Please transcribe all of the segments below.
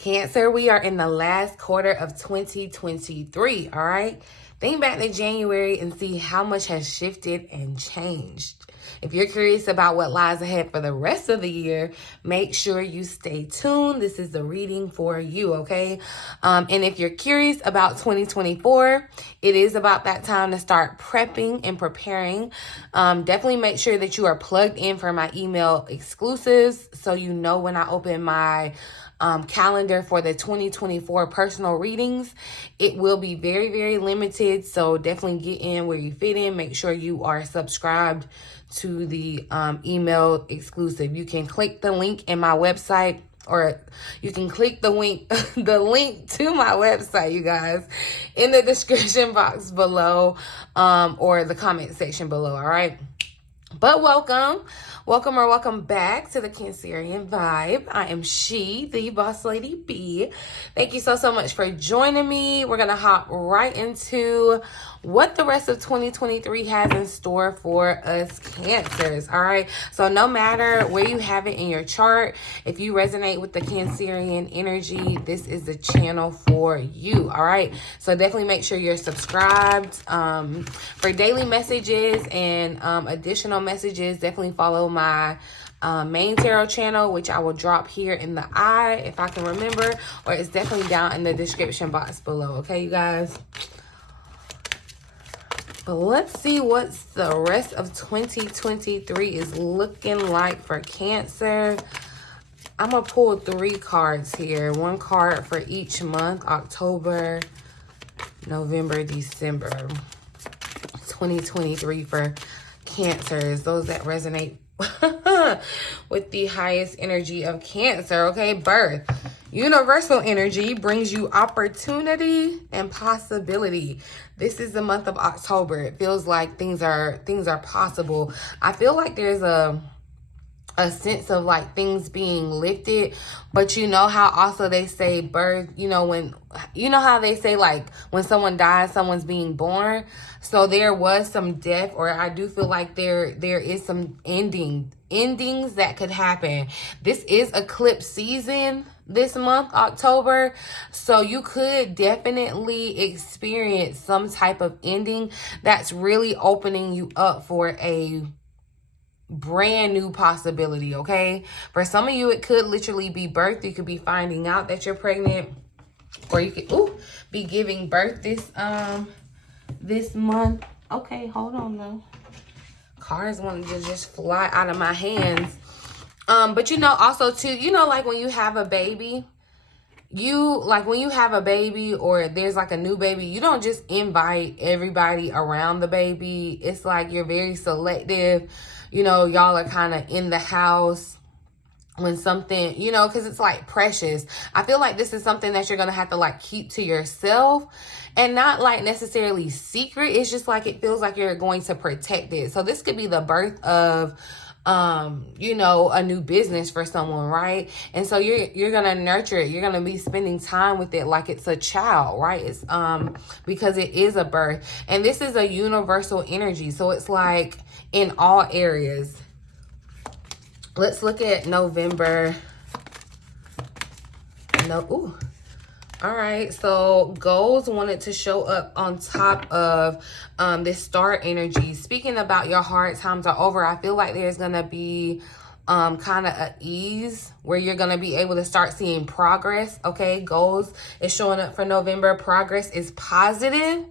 Cancer, we are in the last quarter of 2023, all right? Think back to January and see how much has shifted and changed. If you're curious about what lies ahead for the rest of the year, make sure you stay tuned. This is the reading for you, okay? And if you're curious about 2024, it is about that time to start prepping and preparing. Definitely make sure that you are plugged in for my email exclusives so you know when I open my calendar for the 2024 personal readings. It will be very, very limited, so definitely get in where you fit in. Make sure you are subscribed to the email exclusive. You can click the link in my website, or you can click the link to my website, you guys, in the description box below, or the comment section below, all right? But welcome back to the Cancerian Vibe. I am the Boss Lady B. Thank you so much for joining me. We're going to hop right into what the rest of 2023 has in store for us Cancers, all right? So no matter where you have it in your chart, if you resonate with the Cancerian energy, this is the channel for you, all right? So definitely make sure you're subscribed. For daily messages and additional messages, definitely follow my main tarot channel, which I will drop here in the eye if I can remember, or it's definitely down in the description box below, okay, you guys? But let's see what the rest of 2023 is looking like for Cancer. I'm going to pull 3 cards here. 1 card for each month: October, November, December 2023 for Cancers, those that resonate with the highest energy of Cancer, okay? Birth. Universal energy brings you opportunity and possibility. This is the month of October. It feels like things are possible. I feel like there's a sense of like things being lifted, but you know how also they say birth, how they say like when someone dies, someone's being born. So there was some death, or I do feel like there is some endings that could happen. This is eclipse season this month, October, so you could definitely experience some type of ending that's really opening you up for a brand new possibility, okay? For some of you, it could literally be birth. You could be finding out that you're pregnant, or you could be giving birth this month. Okay, hold on though. Cards wanted to just fly out of my hands. But also too, like when you have a baby, or there's like a new baby, you don't just invite everybody around the baby. It's like you're very selective. Y'all are kind of in the house when something, because it's like precious. I feel like this is something that you're going to have to like keep to yourself and not like necessarily secret. It's just like it feels like you're going to protect it. So this could be the birth of a new business for someone, right? And so you're gonna nurture it. You're gonna be spending time with it like it's a child, right? It's because it is a birth, and this is a universal energy, so it's like in all areas. Let's look at November. All right, so goals wanted to show up on top of this star energy. Speaking about your hard times are over, I feel like there's going to be kind of an ease where you're going to be able to start seeing progress, okay? Goals is showing up for November. Progress is positive,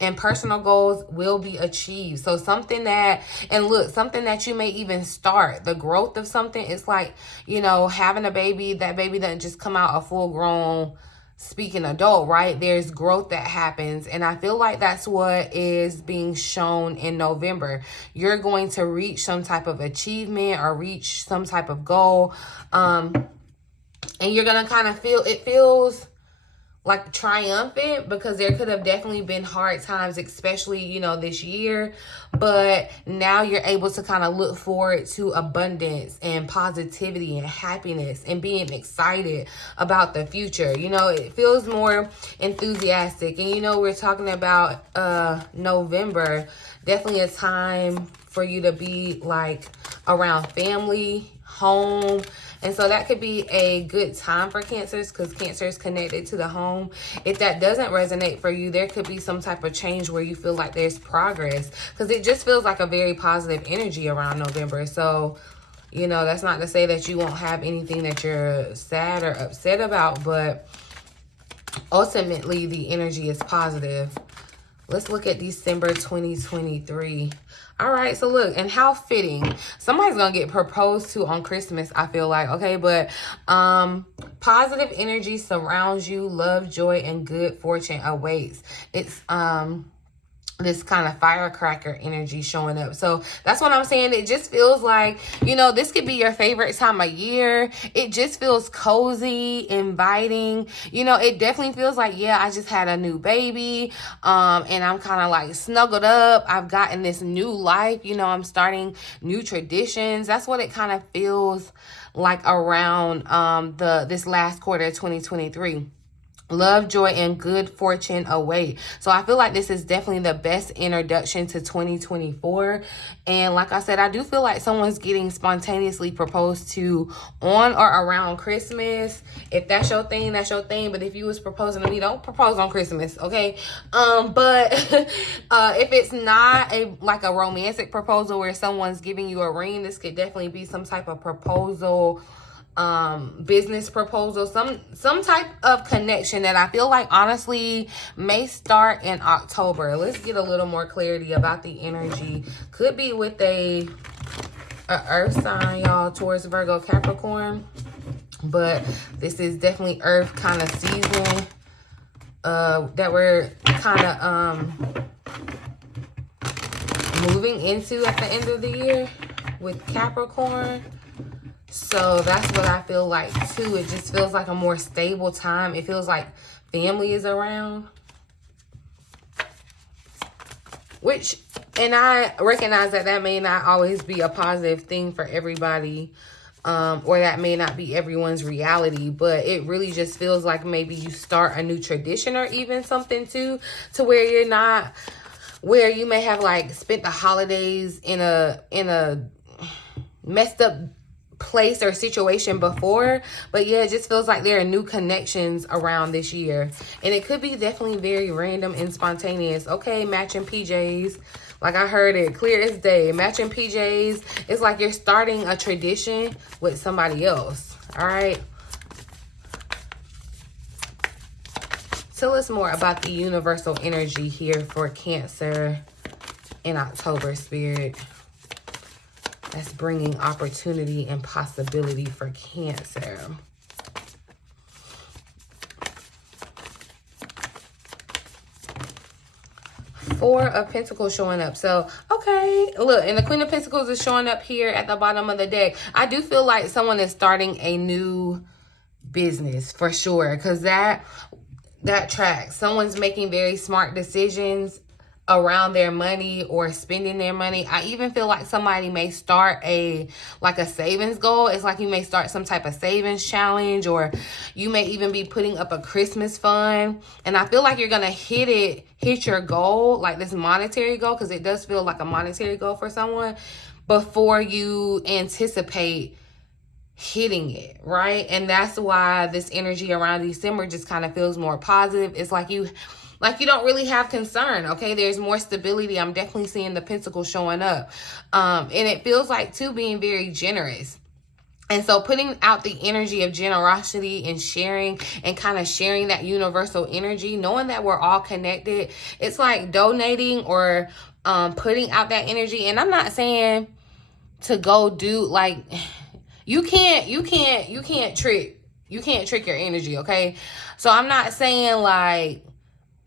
and personal goals will be achieved. So something that you may even start, the growth of something. It's like, having a baby, that baby doesn't just come out a full-grown speaking adult, right? There's growth that happens, and I feel like that's what is being shown in November. You're going to reach some type of achievement or reach some type of goal, and you're gonna kind of feels like triumphant, because there could have definitely been hard times, especially, this year, but now you're able to kind of look forward to abundance and positivity and happiness and being excited about the future. It feels more enthusiastic, and we're talking about November, definitely a time for you to be like around family, home, And so that could be a good time for Cancers, because Cancer is connected to the home. If that doesn't resonate for you, there could be some type of change where you feel like there's progress, because it just feels like a very positive energy around November. So, you know, that's not to say that you won't have anything that you're sad or upset about, but ultimately the energy is positive. Let's look at December 2023. All right, so look, and how fitting. Somebody's going to get proposed to on Christmas, I feel like, okay? But positive energy surrounds you. Love, joy, and good fortune awaits. It's this kind of firecracker energy showing up. So that's what I'm saying. It just feels like, you know, this could be your favorite time of year. It just feels cozy, inviting. You know, it definitely feels like, yeah, I just had a new baby. And I'm kind of like snuggled up. I've gotten this new life. You know, I'm starting new traditions. That's what it kind of feels like around this last quarter of 2023. Love, joy, and good fortune await. So I feel like this is definitely the best introduction to 2024. And like I said, I do feel like someone's getting spontaneously proposed to on or around Christmas. If that's your thing, that's your thing. But if you was proposing to me, don't propose on Christmas, okay? But if it's not like a romantic proposal where someone's giving you a ring, this could definitely be some type of proposal, business proposal, some type of connection that I feel like honestly may start in October. Let's get a little more clarity about the energy. Could be with a earth sign, y'all, Taurus, Virgo, Capricorn, but this is definitely earth kind of season that we're kind of moving into at the end of the year with Capricorn. So that's what I feel like too. It just feels like a more stable time. It feels like family is around. And I recognize that that may not always be a positive thing for everybody. Or that may not be everyone's reality. But it really just feels like maybe you start a new tradition or even something too. To where you're not, where you may have like spent the holidays in a messed up place or situation before, but yeah, it just feels like there are new connections around this year, and it could be definitely very random and spontaneous. Okay, matching PJs, like I heard it clear as day. Matching PJs, it's like you're starting a tradition with somebody else. All right, tell us more about the universal energy here for Cancer in October, Spirit. That's bringing opportunity and possibility for Cancer. Four of Pentacles showing up. So, okay, look, and the Queen of Pentacles is showing up here at the bottom of the deck. I do feel like someone is starting a new business for sure, because that tracks. Someone's making very smart decisions around their money or spending their money. I even feel like somebody may start a savings goal. It's like you may start some type of savings challenge, or you may even be putting up a Christmas fund. And I feel like you're going to hit your goal, like this monetary goal, because it does feel like a monetary goal for someone, before you anticipate hitting it, right? And that's why this energy around December just kind of feels more positive. It's like you don't really have concern, okay? There's more stability. I'm definitely seeing the Pentacles showing up. And it feels like, too, being very generous. And so putting out the energy of generosity and sharing, and kind of sharing that universal energy, knowing that we're all connected. It's like donating or putting out that energy. And I'm not saying to go do, like, you can't trick your energy, okay? So I'm not saying like,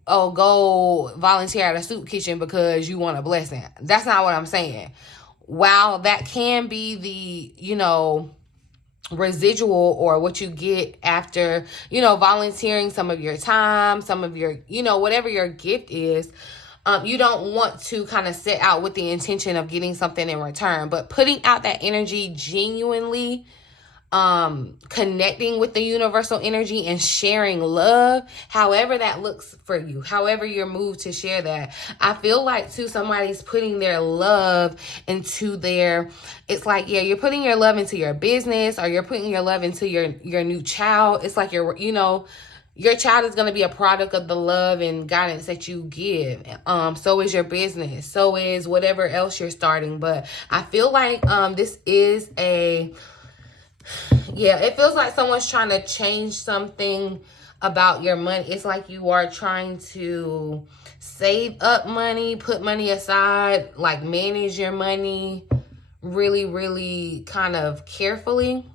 oh, go volunteer at a soup kitchen because you want a blessing. That's not what I'm saying. While that can be the, residual or what you get after, volunteering some of your time, some of your, whatever your gift is, you don't want to kind of set out with the intention of getting something in return. But putting out that energy genuinely, connecting with the universal energy and sharing love, however that looks for you, however you're moved to share that. I feel like too, somebody's putting their love into it's like, yeah, you're putting your love into your business, or you're putting your love into your new child. It's like your child is going to be a product of the love and guidance that you give. So is your business. So is whatever else you're starting. But I feel like this is it feels like someone's trying to change something about your money. It's like you are trying to save up money, put money aside, like manage your money really, really kind of carefully.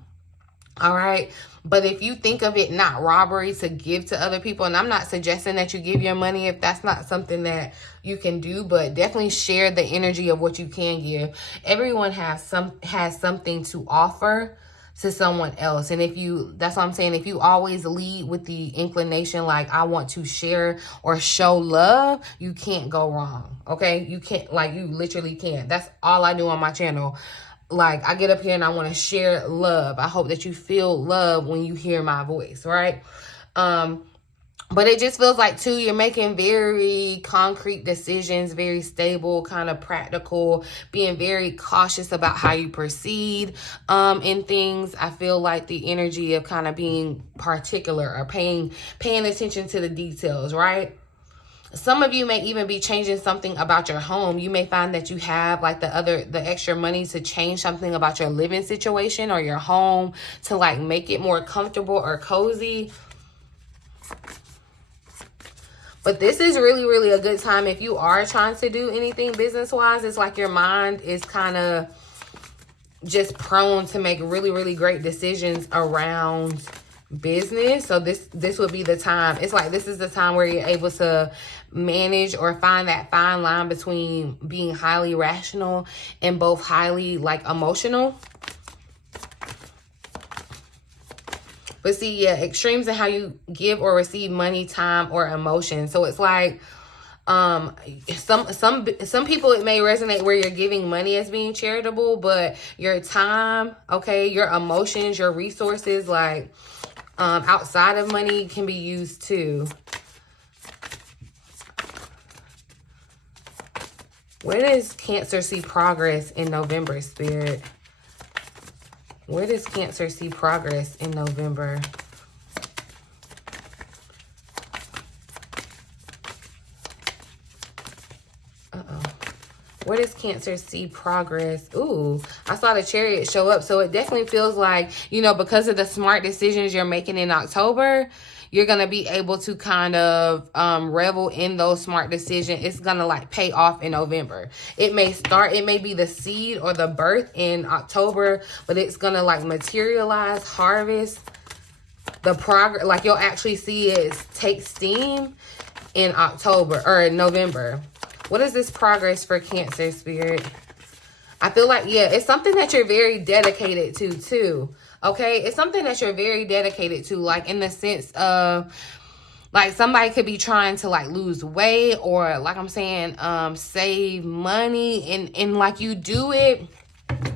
All right. But if you think of it not robbery to give to other people, and I'm not suggesting that you give your money if that's not something that you can do, but definitely share the energy of what you can give. Everyone has something to offer to someone else. And that's what I'm saying, if you always lead with the inclination like, I want to share or show love, you can't go wrong. Okay. You can't, you literally can't. That's all I do on my channel. I get up here and I want to share love. I hope that you feel love when you hear my voice, right? But it just feels like, too, you're making very concrete decisions, very stable, kind of practical, being very cautious about how you proceed in things. I feel like the energy of kind of being particular or paying attention to the details, right? Some of you may even be changing something about your home. You may find that you have the extra money to change something about your living situation or your home to make it more comfortable or cozy. But this is really, really a good time if you are trying to do anything business-wise. It's like your mind is kind of just prone to make really, really great decisions around business. So this would be the time. It's like this is the time where you're able to manage or find that fine line between being highly rational and both highly emotional. But see, yeah, extremes in how you give or receive money, time, or emotion. So it's like some people, it may resonate where you're giving money as being charitable, but your time, okay, your emotions, your resources, outside of money can be used too. Where does Cancer see progress in November, Spirit? Where does Cancer see progress in November? Where does Cancer see progress? Ooh, I saw the Chariot show up. So it definitely feels like, because of the smart decisions you're making in October, you're going to be able to kind of revel in those smart decisions. It's going to pay off in November. It may be the seed or the birth in October, but it's going to materialize, harvest the progress. You'll actually see it take steam in October or November. What is this progress for Cancer, Spirit? I feel like, yeah, it's something that you're very dedicated to too. Okay, it's something that you're very dedicated to, in the sense of, somebody could be trying to, lose weight or, I'm saying, save money. And you do it,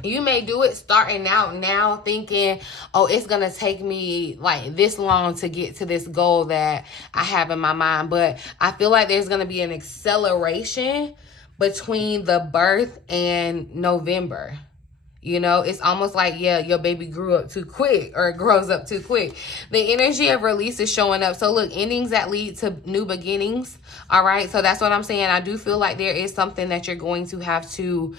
you may do it starting out now thinking, oh, it's going to take me, this long to get to this goal that I have in my mind. But I feel like there's going to be an acceleration between the birth and November. It's almost like, yeah, your baby grew up too quick or grows up too quick. The energy of release is showing up. So look, endings that lead to new beginnings. All right. So that's what I'm saying. I do feel like there is something that you're going to have to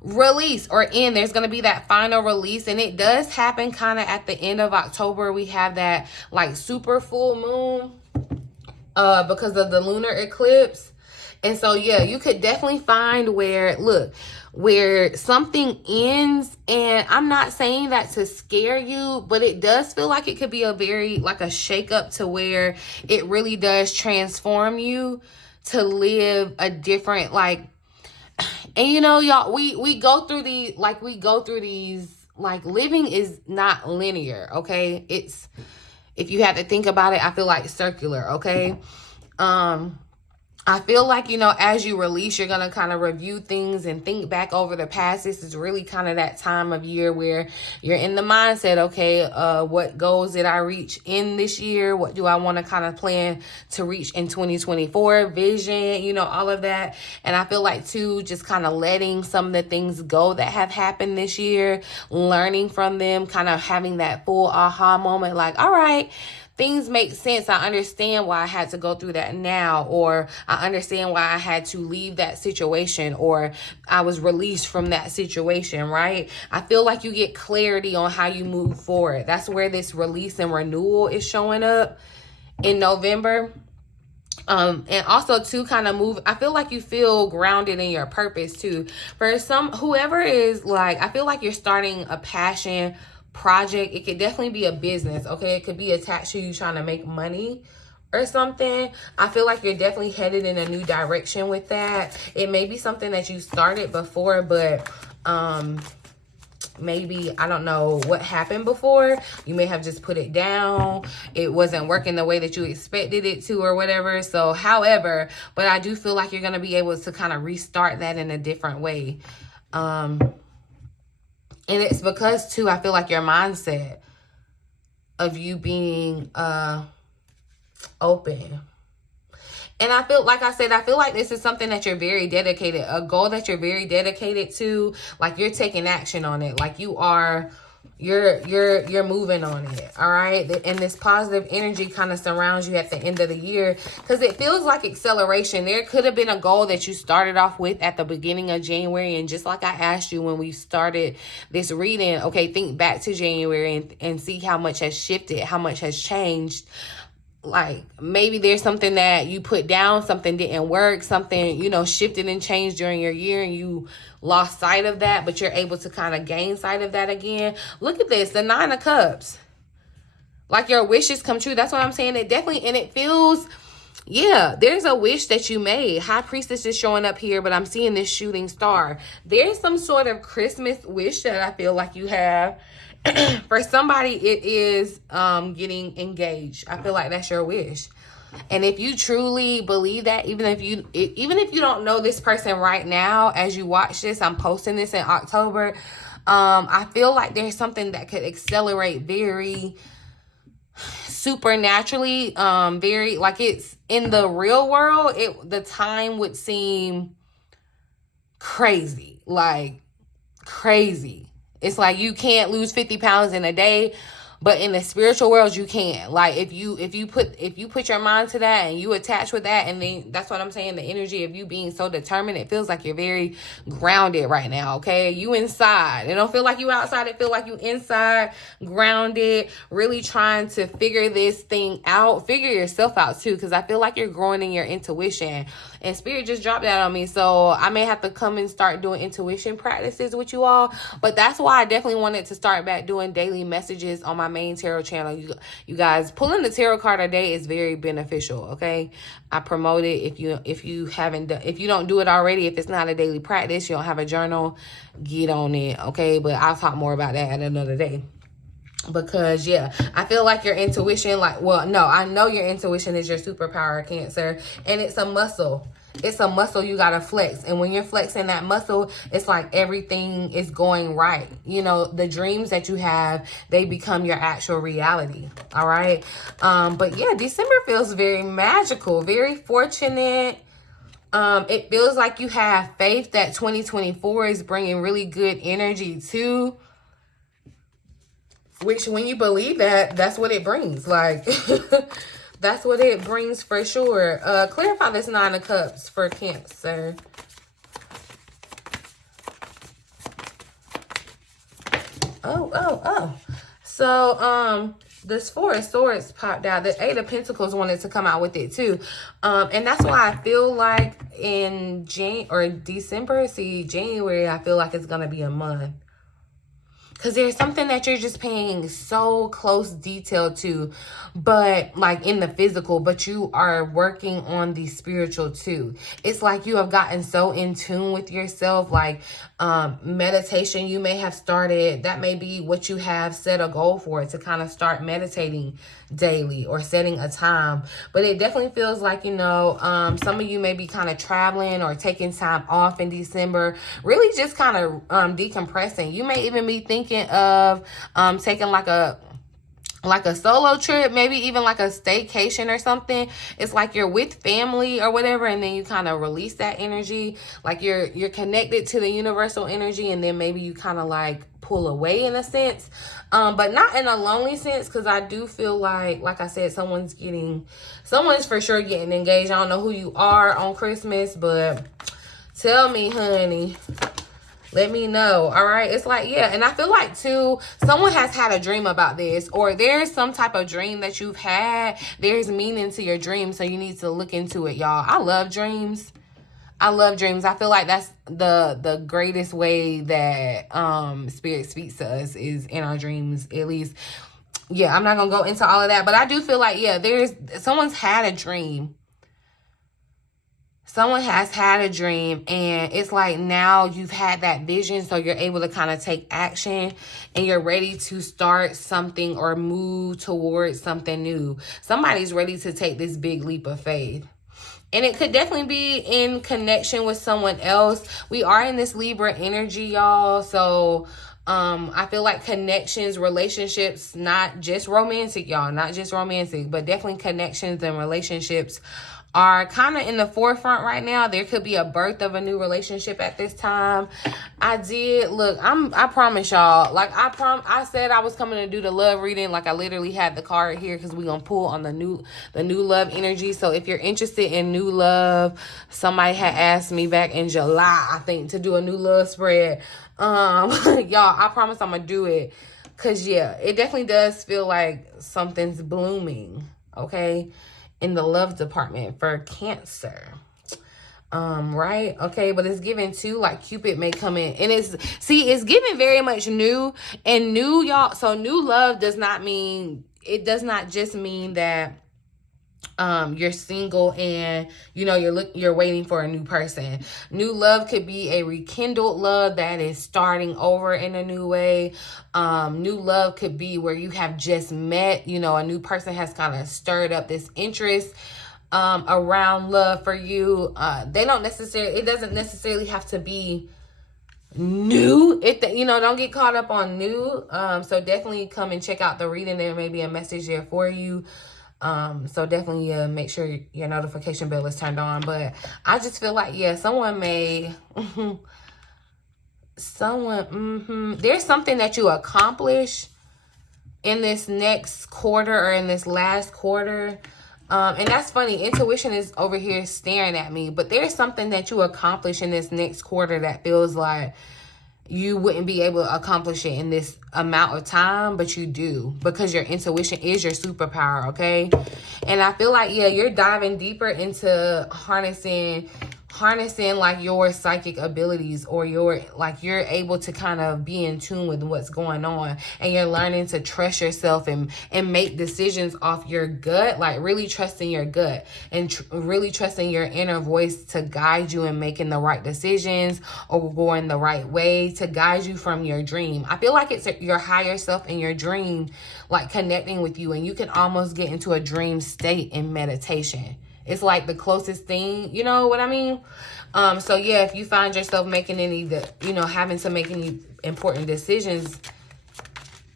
release or end. There's going to be that final release. And it does happen kind of at the end of October. We have that super full moon because of the lunar eclipse. And so, yeah, you could definitely find where something ends. And I'm not saying that to scare you, but it does feel like it could be a very, a shakeup to where it really does transform you to live a different, and y'all, we go through these, living is not linear, okay? If you have to think about it, I feel like circular, okay? I feel like, you know, as you release, you're going to kind of review things and think back over the past. This is really kind of that time of year where you're in the mindset, okay, what goals did I reach in this year? What do I want to kind of plan to reach in 2024? Vision, you know, all of that. And I feel like, too, just kind of letting some of the things go that have happened this year, learning from them, kind of having that full aha moment, like, all right, things make sense. I understand why I had to go through that now, or I understand why I had to leave that situation, or I was released from that situation, right? I feel like you get clarity on how you move forward. That's where this release and renewal is showing up in November. And also to kind of move, I feel like you feel grounded in your purpose too. For whoever is like, I feel like you're starting a passion project. It could definitely be a business, okay? It could be attached to you trying to make money or something. I feel like you're definitely headed in a new direction with that. It may be something that you started before, but maybe, I don't know what happened before. You may have just put it down. It wasn't working the way that you expected it to or whatever. So, however, but I do feel like you're going to be able to kind of restart that in a different way. And it's because, too, I feel like your mindset of you being open. And I feel, like I said, I feel like this is something that you're very dedicated, a goal that you're very dedicated to. Like, you're taking action on it. Like, you are, you're moving on it, all right? And this positive energy kind of surrounds you at the end of the year, because it feels like acceleration. There could have been a goal that you started off with at the beginning of January, and just like I asked you when we started this reading, okay, think back to January and see how much has shifted, how much has changed. Like, maybe there's something that you put down, something didn't work, something, you know, shifted and changed during your year, and you lost sight of that, but you're able to kind of gain sight of that again. Look at this, the 9 of Cups. Like, your wishes come true. That's what I'm saying. It definitely, and it feels, yeah, there's a wish that you made. High Priestess is showing up here, but I'm seeing this shooting star. There's some sort of Christmas wish that I feel like you have. For somebody, it is getting engaged. I feel like that's your wish. And if you truly believe that, even if you don't know this person right now, as you watch this, I'm posting this in October. I feel like there's something that could accelerate very supernaturally. Very, like, it's in the real world. The time would seem crazy, like crazy. It's like you can't lose 50 pounds in a day, but in the spiritual world, you can. Like, if you put your mind to that and you attach with that, and then that's what I'm saying, the energy of you being so determined, it feels like you're very grounded right now, okay? You inside. It don't feel like you outside. It feel like you inside, grounded, really trying to figure this thing out. Figure yourself out, too, because I feel like you're growing in your intuition. And Spirit just dropped that on me, so I may have to come and start doing intuition practices with you all. But that's why I definitely wanted to start back doing daily messages on my main tarot channel. You guys, pulling the tarot card a day is very beneficial, okay? I promote it. If you don't do it already, if it's not a daily practice, you don't have a journal, get on it, okay? But I'll talk more about that at another day. Because, yeah, I feel like your intuition, I know your intuition is your superpower, Cancer. And it's a muscle. It's a muscle you got to flex. And when you're flexing that muscle, it's like everything is going right. You know, the dreams that you have, they become your actual reality. All right. But, yeah, December feels very magical, very fortunate. It feels like you have faith that 2024 is bringing really good energy, too. Which, when you believe that, that's what it brings. Like, that's what it brings for sure. Clarify this 9 of Cups for Cancer. Oh. So, this 4 of Swords popped out. The 8 of Pentacles wanted to come out with it, too. And that's why I feel like in December, January, I feel like it's going to be a month. because there's something that you're just paying so close detail to, but like in the physical, but you are working on the spiritual too. It's like you have gotten so in tune with yourself, like meditation you may have started. That may be what you have set a goal for, to kind of start meditating daily or setting a time. But it definitely feels like, you know, some of you may be kind of traveling or taking time off in December, really just kind of decompressing. You may even be thinking of taking like a solo trip, maybe even like a staycation or something. It's like you're with family or whatever, and then you kind of release that energy. Like you're connected to the universal energy, and then maybe you kind of like pull away in a sense, but not in a lonely sense, because I do feel like I said, someone's for sure getting engaged. I don't know who you are on Christmas, but tell me, honey. Let me know, all right? It's like, yeah, and I feel like, too, someone has had a dream about this, or there's some type of dream that you've had. There's meaning to your dream, so you need to look into it, y'all. I love dreams. I love dreams. I feel like that's the greatest way that Spirit speaks to us, is in our dreams, at least. Yeah, I'm not going to go into all of that, but I do feel like, yeah, someone's had a dream. Someone has had a dream, and it's like now you've had that vision, so you're able to kind of take action, and you're ready to start something or move towards something new. Somebody's ready to take this big leap of faith. And it could definitely be in connection with someone else. We are in this Libra energy, y'all. So I feel like connections, relationships, not just romantic, y'all, not just romantic, but definitely connections and relationships are kind of in the forefront right now. There could be a birth of a new relationship at this time. I promise y'all, like I said I was coming to do the love reading. Like I literally had the card here because we're gonna pull on the new love energy. So if you're interested in new love, somebody had asked me back in July, I think, to do a new love spread. Y'all, I promise I'm gonna do it, because yeah, it definitely does feel like something's blooming, okay, in the love department for Cancer. Right? Okay, but it's given too, like Cupid may come in, and it's given very much new and new, y'all. So new love does not just mean that you're single and you're waiting for a new person. New love could be a rekindled love that is starting over in a new way. New love could be where you have just met, a new person has kind of stirred up this interest around love for you. It doesn't necessarily have to be new. Don't get caught up on new. So definitely come and check out the reading. There may be a message there for you. So definitely make sure your notification bell is turned on. But I just feel like, yeah, someone may, there's something that you accomplish in this next quarter or in this last quarter. And that's funny. Intuition is over here staring at me, but there's something that you accomplish in this next quarter that feels like you wouldn't be able to accomplish it in this amount of time, but you do, because your intuition is your superpower, okay? And I feel like, yeah, you're diving deeper into harnessing like your psychic abilities, or you're able to kind of be in tune with what's going on, and you're learning to trust yourself and make decisions off your gut, like really trusting your gut and really trusting your inner voice to guide you in making the right decisions or going the right way, to guide you from your dream. I feel like it's your higher self in your dream, like connecting with you, and you can almost get into a dream state in meditation. It's like the closest thing, you know what I mean? So yeah, if you find yourself making having to make any important decisions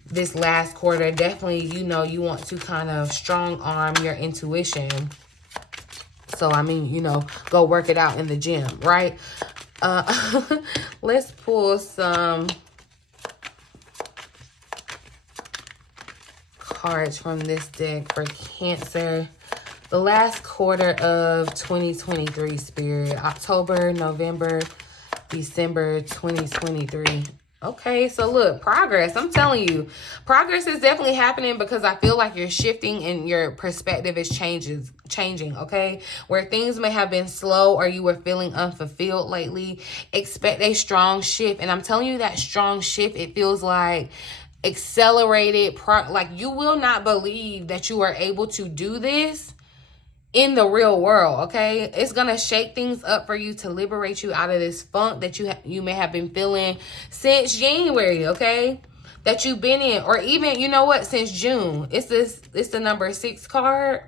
this last quarter, definitely, you want to kind of strong arm your intuition. So, go work it out in the gym, right? Let's pull some cards from this deck for Cancer. The last quarter of 2023, Spirit. October, November, December 2023. Okay, so look, progress. I'm telling you, progress is definitely happening because I feel like you're shifting and your perspective is changing, okay? Where things may have been slow or you were feeling unfulfilled lately, expect a strong shift. And I'm telling you that strong shift, it feels like accelerated, like you will not believe that you are able to do this in the real world, okay? It's gonna shake things up for you to liberate you out of this funk that you may have been feeling since January, okay? That you've been in, or even, you know what, since June. It's the number 6 card.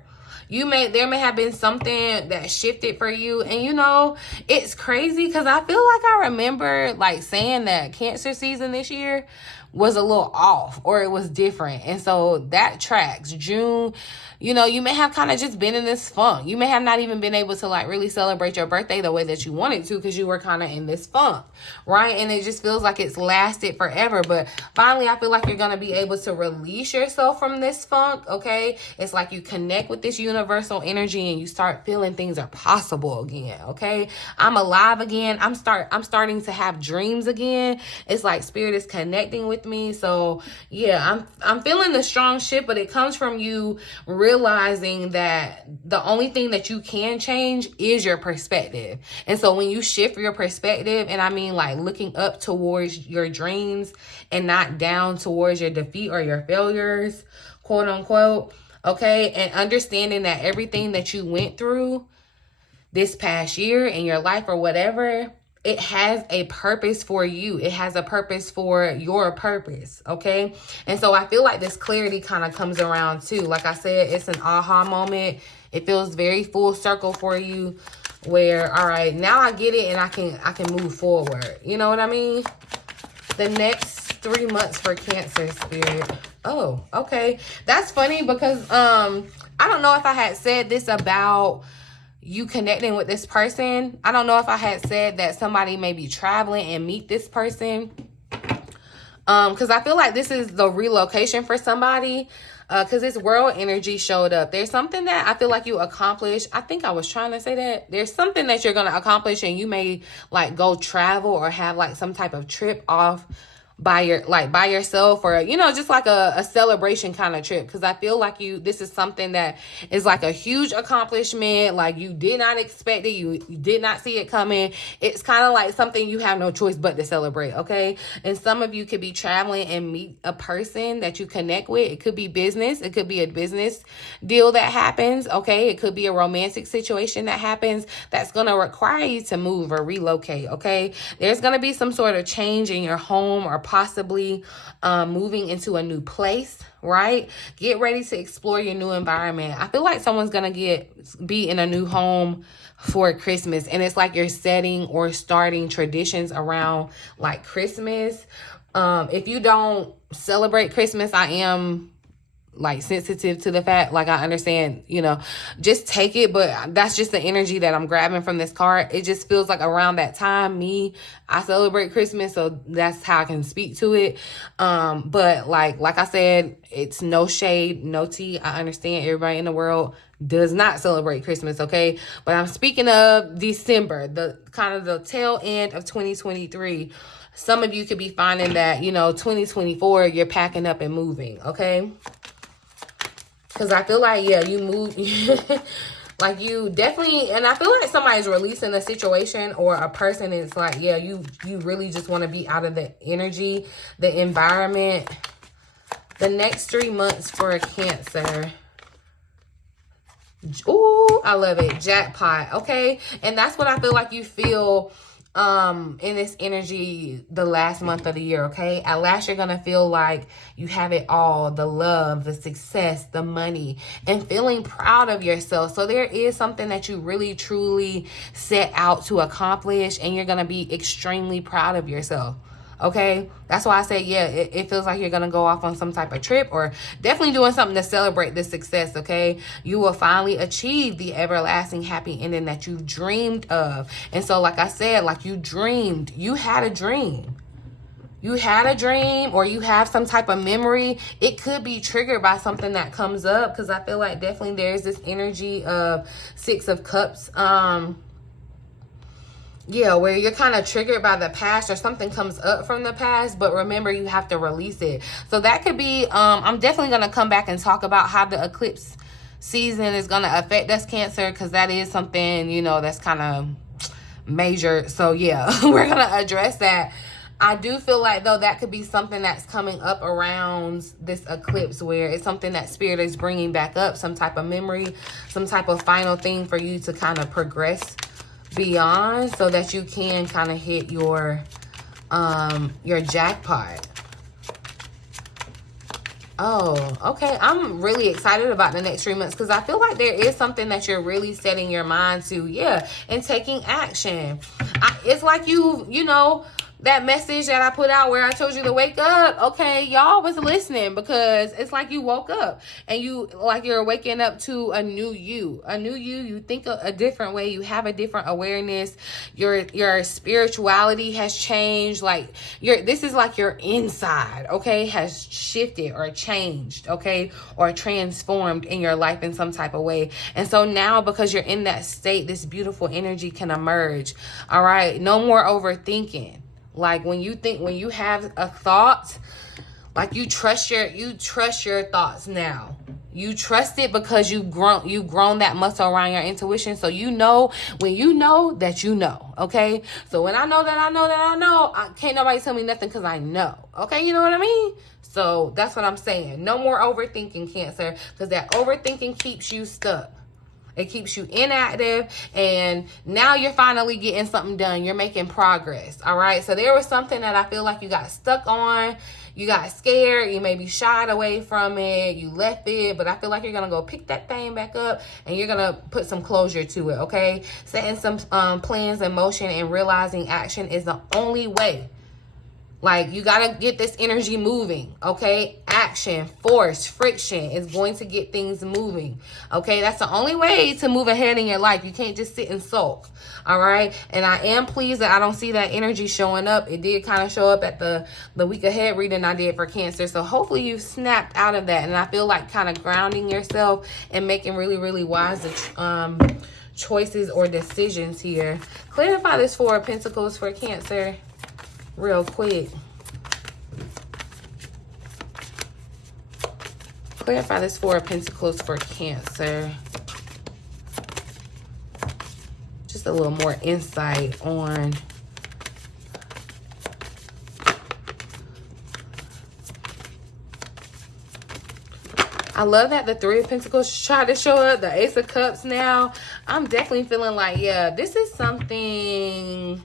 There may have been something that shifted for you, and you know, it's crazy because I feel like I remember like saying that Cancer season this year was a little off or it was different. And so that tracks. June, you know, you may have kind of just been in this funk. You may have not even been able to like really celebrate your birthday the way that you wanted to because you were kind of in this funk, right? And it just feels like it's lasted forever. But finally, I feel like you're going to be able to release yourself from this funk, okay? It's like you connect with this universal energy and you start feeling things are possible again, okay? I'm alive again. I'm starting to have dreams again. It's like spirit is connecting with me. So yeah, I'm feeling the strong shift, but it comes from you realizing that the only thing that you can change is your perspective. And so when you shift your perspective, and I mean like looking up towards your dreams and not down towards your defeat or your failures, quote unquote, okay, and understanding that everything that you went through this past year in your life or whatever, it has a purpose for you. It has a purpose for your purpose, okay? And so I feel like this clarity kind of comes around too. Like I said, it's an aha moment. It feels very full circle for you where, all right, now I get it and I can move forward. You know what I mean? The next 3 months for Cancer spirit. Oh, okay. That's funny because I don't know if I had said this about you connecting with this person. I don't know if I had said that somebody may be traveling and meet this person. Because I feel like this is the relocation for somebody. Because this world energy showed up. There's something that I feel like you accomplish. I think I was trying to say that. There's something that you're going to accomplish and you may like go travel or have like some type of trip off by yourself, or you know, just like a celebration kind of trip, because I feel like this is something that is like a huge accomplishment. Like you did not expect it, you did not see it coming. It's kind of like something you have no choice but to celebrate, okay? And some of you could be traveling and meet a person that you connect with. It could be business, it could be a business deal that happens, okay? It could be a romantic situation that happens that's going to require you to move or relocate, okay? There's going to be some sort of change in your home, or possibly moving into a new place, right? Get ready to explore your new environment. I feel like someone's going to be in a new home for Christmas, and it's like you're setting or starting traditions around like Christmas. If you don't celebrate Christmas, I am like sensitive to the fact, like I understand, you know, just take it, but that's just the energy that I'm grabbing from this card. It just feels like around that time, I celebrate Christmas, so that's how I can speak to it. But like I said, it's no shade, no tea. I understand everybody in the world does not celebrate Christmas, okay? But I'm speaking of December, the kind of the tail end of 2023. Some of you could be finding that, you know, 2024, you're packing up and moving, okay? Because I feel like, yeah, you move, like you definitely, and I feel like somebody's releasing a situation or a person. It's like, yeah, you really just want to be out of the energy, the environment. The next 3 months for a Cancer. Ooh, I love it. Jackpot, okay? And that's what I feel like you feel in this energy the last month of the year, okay? At last, you're gonna feel like you have it all: the love, the success, the money, and feeling proud of yourself. So there is something that you really truly set out to accomplish, and you're gonna be extremely proud of yourself, okay? That's why I say, yeah, it feels like you're going to go off on some type of trip, or definitely doing something to celebrate this success, okay? You will finally achieve the everlasting happy ending that you've dreamed of. And so, like I said, like you dreamed, you had a dream. You had a dream, or you have some type of memory. It could be triggered by something that comes up, because I feel like definitely there's this energy of 6 of Cups, yeah, where you're kind of triggered by the past or something comes up from the past, but remember, you have to release it. So that could be, I'm definitely going to come back and talk about how the eclipse season is going to affect us, Cancer, because that is something, you know, that's kind of major. So yeah, we're going to address that. I do feel like, though, that could be something that's coming up around this eclipse, where it's something that Spirit is bringing back up, some type of memory, some type of final thing for you to kind of progress beyond, so that you can kind of hit your jackpot. Oh, okay. I'm really excited about the next 3 months, because I feel like there is something that you're really setting your mind to, yeah, and taking action. It's like you know, that message that I put out where I told you to wake up. Okay, y'all was listening, because it's like you woke up and you're waking up to a new you. A new you. You think a different way. You have a different awareness. Your spirituality has changed. Like this is like your inside, okay, has shifted or changed, okay, or transformed in your life in some type of way. And so now, because you're in that state, this beautiful energy can emerge. All right, no more overthinking. Like when you have a thought, like you trust your thoughts now. You trust it because you've grown that muscle around your intuition. So you know when you know that you know, okay? So when I know that I know that I know, can't nobody tell me nothing, because I know, okay? You know what I mean? So that's what I'm saying. No more overthinking, Cancer, because that overthinking keeps you stuck. It keeps you inactive, and now you're finally getting something done. You're making progress, all right? So there was something that I feel like you got stuck on. You got scared. You maybe shied away from it. You left it, but I feel like you're going to go pick that thing back up, and you're going to put some closure to it, okay? Setting some plans in motion and realizing action is the only way. Like, you got to get this energy moving, okay? Action, force, friction is going to get things moving, okay? That's the only way to move ahead in your life. You can't just sit and sulk, all right? And I am pleased that I don't see that energy showing up. It did kind of show up at the week ahead reading I did for Cancer. So hopefully you've snapped out of that. And I feel like kind of grounding yourself and making really, really wise choices or decisions here. Clarify this Four of Pentacles for Cancer real quick. Clarify this Four of Pentacles for Cancer. Just a little more insight on I love that the Three of Pentacles tried to show up, the Ace of Cups now. I'm definitely feeling like, yeah, this is something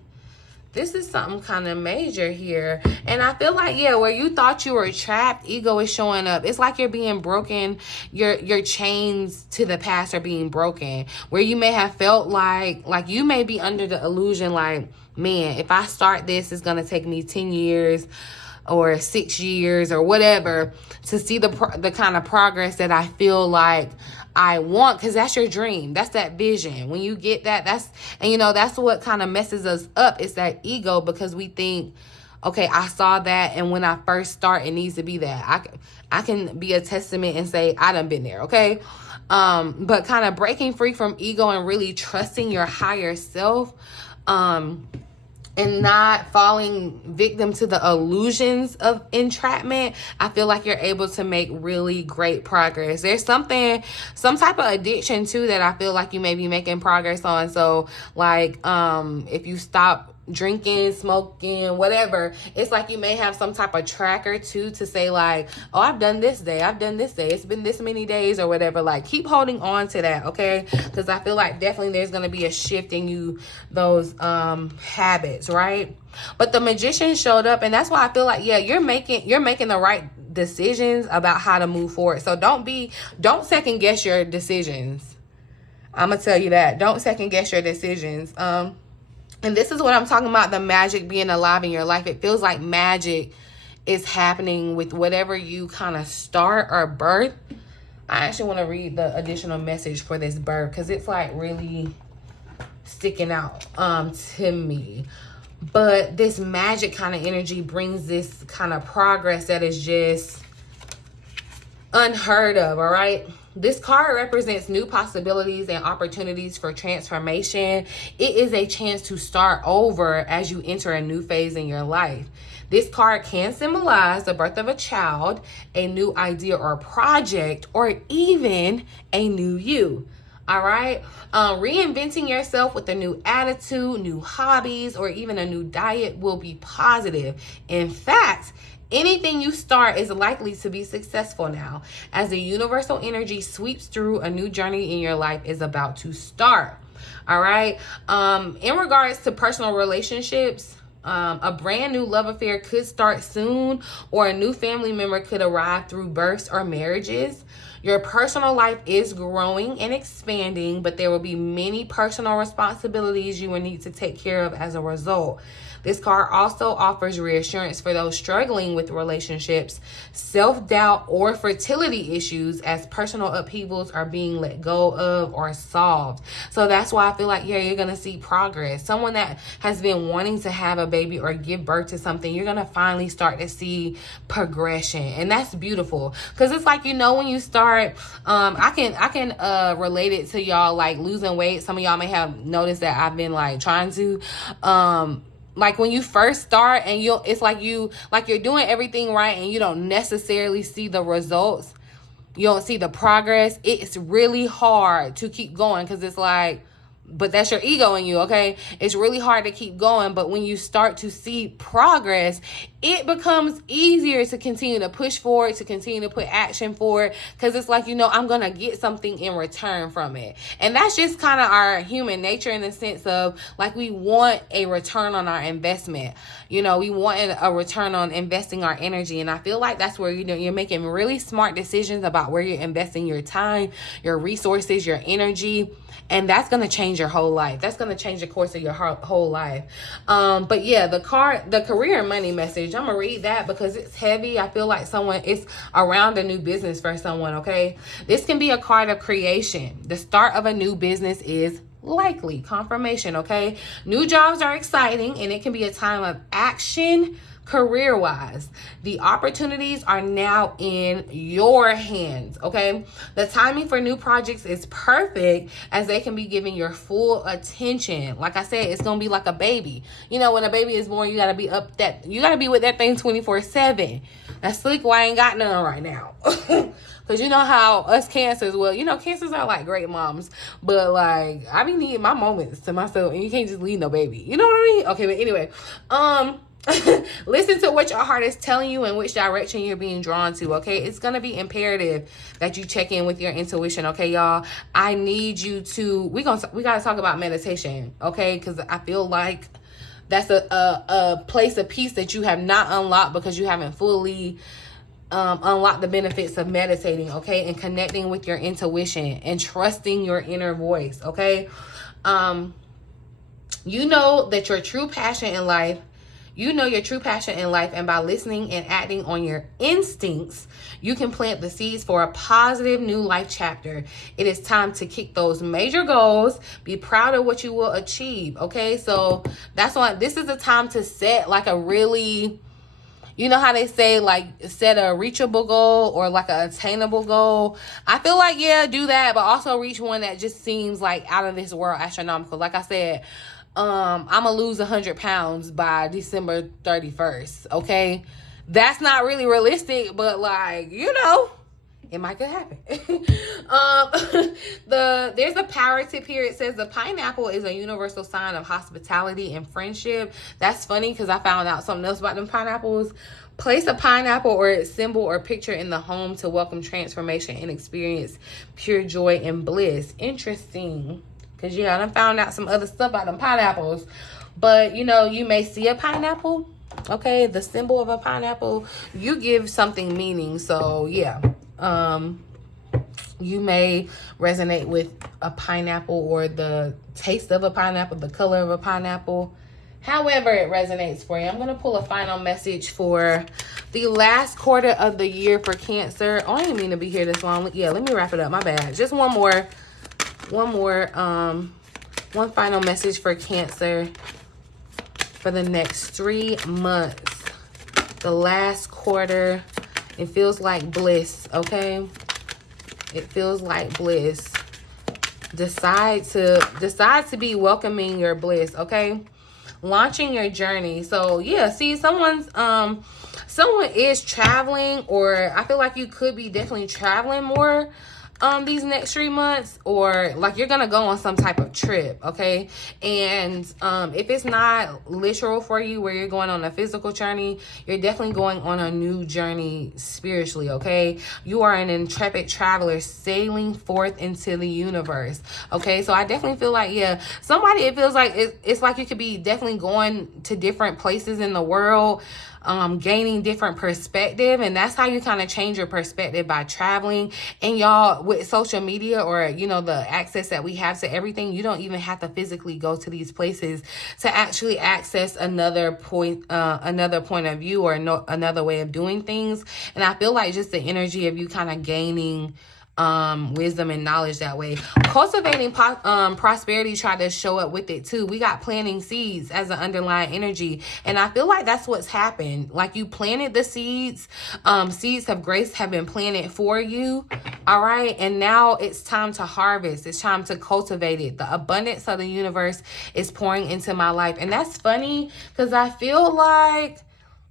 kind of major here. And I feel like, yeah, where you thought you were trapped, ego is showing up. It's like you're being broken. Your chains to the past are being broken. Where you may have felt like you may be under the illusion like, man, if I start this, it's going to take me 10 years or 6 years or whatever to see the kind of progress that I feel like I want, because that's your dream. That's that vision. When you get that, that's what kind of messes us up. It's that ego, because we think, okay, I saw that, and when I first start, it needs to be that. I can be a testament and say I done been there, okay? But kind of breaking free from ego and really trusting your higher self, and not falling victim to the illusions of entrapment, I feel like you're able to make really great progress. There's some type of addiction too that I feel like you may be making progress on. So like, if you stop drinking, smoking, whatever, it's like you may have some type of tracker too to say like, oh, I've done this day, it's been this many days or whatever. Like, keep holding on to that, okay? Because I feel like definitely there's going to be a shift in you, those habits, right? But the Magician showed up, and that's why I feel like, yeah, you're making the right decisions about how to move forward. So don't second guess your decisions. I'm gonna tell you that. Don't second guess your decisions. And this is what I'm talking about, the magic being alive in your life. It feels like magic is happening with whatever you kind of start or birth. I actually want to read the additional message for this birth, because it's like really sticking out to me. But this magic kind of energy brings this kind of progress that is just unheard of, all right? This card represents new possibilities and opportunities for transformation. It is a chance to start over as you enter a new phase in your life. This card can symbolize the birth of a child, a new idea or project, or even a new you. All right. Reinventing yourself with a new attitude, new hobbies, or even a new diet will be positive. In fact, anything you start is likely to be successful now, as the universal energy sweeps through. A new journey in your life is about to start. All right. In regards to personal relationships, a brand new love affair could start soon, or a new family member could arrive through births or marriages. Your personal life is growing and expanding, but there will be many personal responsibilities you will need to take care of as a result. This card also offers reassurance for those struggling with relationships, self-doubt, or fertility issues, as personal upheavals are being let go of or solved. So that's why I feel like, yeah, you're going to see progress. Someone that has been wanting to have a baby or give birth to something, you're going to finally start to see progression. And that's beautiful, because it's like, you know, when you start, I can relate it to y'all, like losing weight. Some of y'all may have noticed that I've been like trying to, like when you first start and it's like you're doing everything right and you don't necessarily see the results. You don't see the progress. It's really hard to keep going, because it's like, but that's your ego in you, okay? It's really hard to keep going, but when you start to see progress, it becomes easier to continue to push forward, to continue to put action forward, because it's like, you know, I'm going to get something in return from it. And that's just kind of our human nature, in the sense of, like, we want a return on our investment. You know, we want a return on investing our energy. And I feel like that's where, you know, you're making really smart decisions about where you're investing your time, your resources, your energy. And that's going to change your whole life. That's going to change the course of your whole life. But yeah, the career and money message, I'm going to read that because it's heavy. I feel like it's around a new business for someone, okay? This can be a card of creation. The start of a new business is likely confirmation, okay? New jobs are exciting, and it can be a time of action. Career-wise, the opportunities are now in your hands, okay? The timing for new projects is perfect, as they can be giving your full attention. Like I said, it's gonna be like a baby. You know, when a baby is born, you gotta be with that thing 24/7. That's slick. Why I ain't got none right now. Because you know how us cancers, well, you know, cancers are like great moms, but like, I be needing my moments to myself, and you can't just leave no baby. You know what I mean? Okay, but anyway, listen to what your heart is telling you and which direction you're being drawn to, okay? It's going to be imperative that you check in with your intuition, okay, y'all? I need you to, we got to talk about meditation, okay? Because I feel like that's a place of peace that you have not unlocked, because you haven't fully unlock the benefits of meditating, okay? And connecting with your intuition and trusting your inner voice, okay? You know your true passion in life, and by listening and acting on your instincts, you can plant the seeds for a positive new life chapter. It is time to kick those major goals. Be proud of what you will achieve, okay? So that's why this is a time to set like a really, you know how they say, like, set a reachable goal or like an attainable goal. I feel like, yeah, do that, but also reach one that just seems like out of this world astronomical. Like I said, I'm gonna lose 100 pounds by December 31st, okay? That's not really realistic, but like, you know, it might could happen. There's a power tip here. It says the pineapple is a universal sign of hospitality and friendship. That's funny, because I found out something else about them pineapples. Place a pineapple or its symbol or picture in the home to welcome transformation and experience pure joy and bliss. Interesting. Because, yeah, I done found out some other stuff about them pineapples. But, you know, you may see a pineapple, okay? The symbol of a pineapple, you give something meaning. So, yeah. You may resonate with a pineapple or the taste of a pineapple, the color of a pineapple. However it resonates for you. I'm going to pull a final message for the last quarter of the year for Cancer. Oh, I didn't mean to be here this long. Yeah, let me wrap it up. My bad. Just one final message for Cancer for the next 3 months. The last quarter, it feels like bliss, okay? It feels like bliss. Decide to be welcoming your bliss, okay? Launching your journey. So yeah, see, someone is traveling, or I feel like you could be definitely traveling more these next 3 months, or like you're gonna go on some type of trip, okay? And if it's not literal for you where you're going on a physical journey, you're definitely going on a new journey spiritually, okay? You are an intrepid traveler sailing forth into the universe, okay? So I definitely feel like, yeah, somebody, it feels like it's like you could be definitely going to different places in the world, gaining different perspective, and that's how you kind of change your perspective, by traveling. And y'all, with social media, or you know, the access that we have to everything, you don't even have to physically go to these places to actually access another point of view, or another way of doing things. And I feel like just the energy of you kind of gaining wisdom and knowledge that way. Cultivating prosperity tried to show up with it too. We got planting seeds as an underlying energy, and I feel like that's what's happened. Like, you planted the seeds, seeds of grace have been planted for you, all right? And now it's time to harvest. It's time to cultivate it. The abundance of the universe is pouring into my life. And that's funny, because I feel like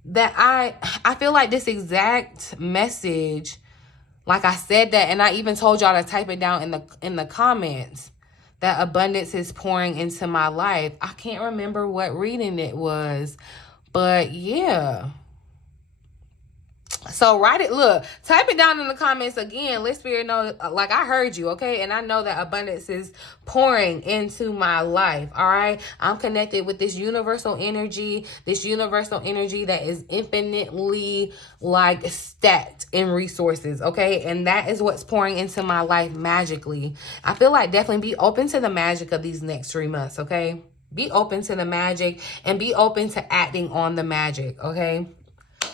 that I feel like this exact message, like I said that, and I even told y'all to type it down in the comments, that abundance is pouring into my life. I can't remember what reading it was, but yeah. So write it, look, type it down in the comments again. Let Spirit know, like, I heard you, okay? And I know that abundance is pouring into my life, all right? I'm connected with this universal energy that is infinitely, like, stacked in resources, okay? And that is what's pouring into my life magically. I feel like definitely be open to the magic of these next 3 months, okay? Be open to the magic, and be open to acting on the magic, okay?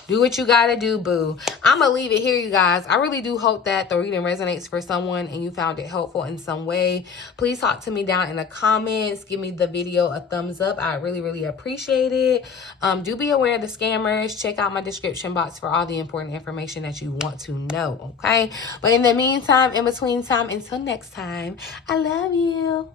Do what you gotta do, boo. I'm gonna leave it here, you guys. I really do hope that the reading resonates for someone and you found it helpful in some way. Please talk to me down in the comments. Give me the video a thumbs up. I really, really appreciate it. Do be aware of the scammers. Check out my description box for all the important information that you want to know, okay? But in the meantime, in between time, until next time, I love you.